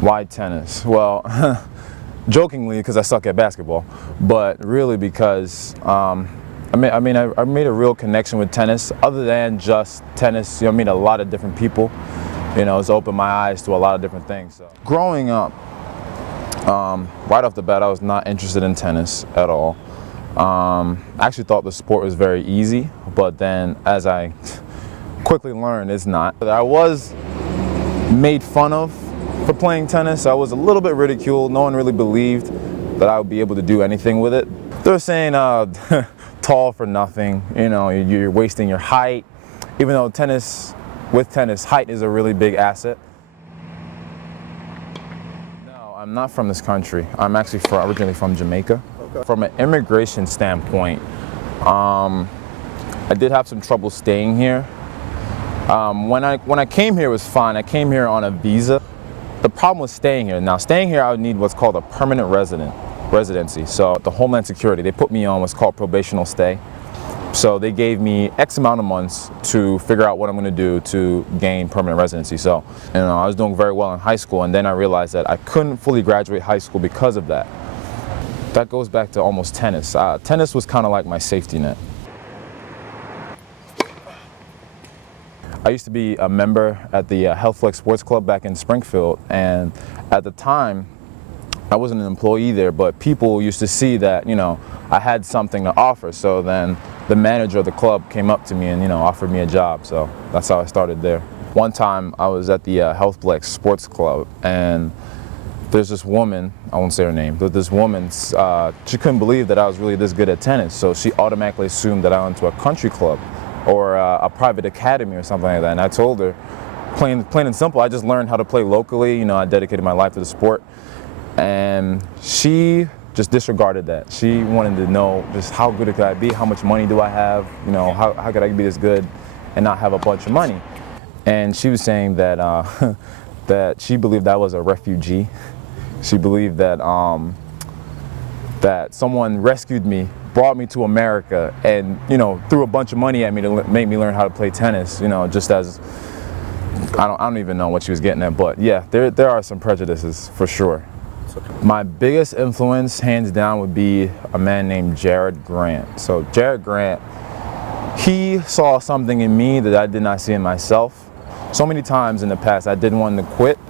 Why tennis? Well, jokingly because I suck at basketball, but really because I made a real connection with tennis. Other than just tennis, I meet a lot of different people. It's opened my eyes to a lot of different things. So. Growing up, right off the bat, I was not interested in tennis at all. I actually thought the sport was very easy, but then as I quickly learned, it's not. I was made fun of for playing tennis. I was a little bit ridiculed. No one really believed that I would be able to do anything with it. They were saying tall for nothing, you're wasting your height, even though with tennis, height is a really big asset. No, I'm not from this country. I'm actually originally from Jamaica. Okay. From an immigration standpoint, I did have some trouble staying here. When I came here, it was fine. I came here on a visa. The problem was staying here. Now, staying here, I would need what's called a permanent residency. So the Homeland Security, they put me on what's called probational stay. So they gave me X amount of months to figure out what I'm going to do to gain permanent residency. So, I was doing very well in high school, and then I realized that I couldn't fully graduate high school because of that. That goes back to almost tennis. Tennis was kind of like my safety net. I used to be a member at the Health Flex Sports Club back in Springfield, and at the time, I wasn't an employee there, but people used to see that, I had something to offer. So then the manager of the club came up to me and, offered me a job. So that's how I started there. One time I was at the Health Flex Sports Club, and there's this woman, I won't say her name, but this woman, she couldn't believe that I was really this good at tennis. So she automatically assumed that I went to a country club or a private academy or something like that. And I told her, plain and simple, I just learned how to play locally. I dedicated my life to the sport. And she just disregarded that. She wanted to know just how good could I be, how much money do I have, how could I be this good and not have a bunch of money. And she was saying that that she believed I was a refugee. She believed that that someone rescued me, brought me to America, and threw a bunch of money at me to make me learn how to play tennis. Just as I don't even know what she was getting at, but yeah, there are some prejudices for sure. My biggest influence, hands down, would be a man named Jared Grant. So Jared Grant, he saw something in me that I did not see in myself. So many times in the past, I didn't want to quit.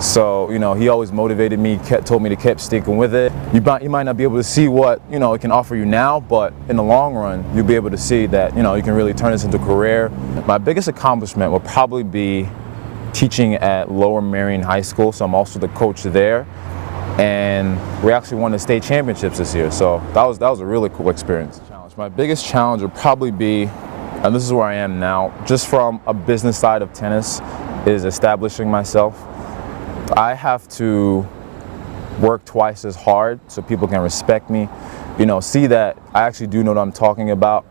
So, he always motivated me, told me to keep sticking with it. You might not be able to see what, it can offer you now, but in the long run, you'll be able to see that, you can really turn this into a career. My biggest accomplishment will probably be teaching at Lower Marion High School. So I'm also the coach there. And we actually won the state championships this year. So that was a really cool experience. My biggest challenge would probably be, and this is where I am now, just from a business side of tennis, is establishing myself. I have to work twice as hard so people can respect me, see that I actually do know what I'm talking about.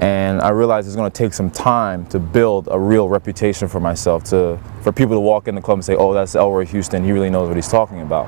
And I realize it's going to take some time to build a real reputation for myself, for people to walk in the club and say, oh, that's Elroy Houston, he really knows what he's talking about.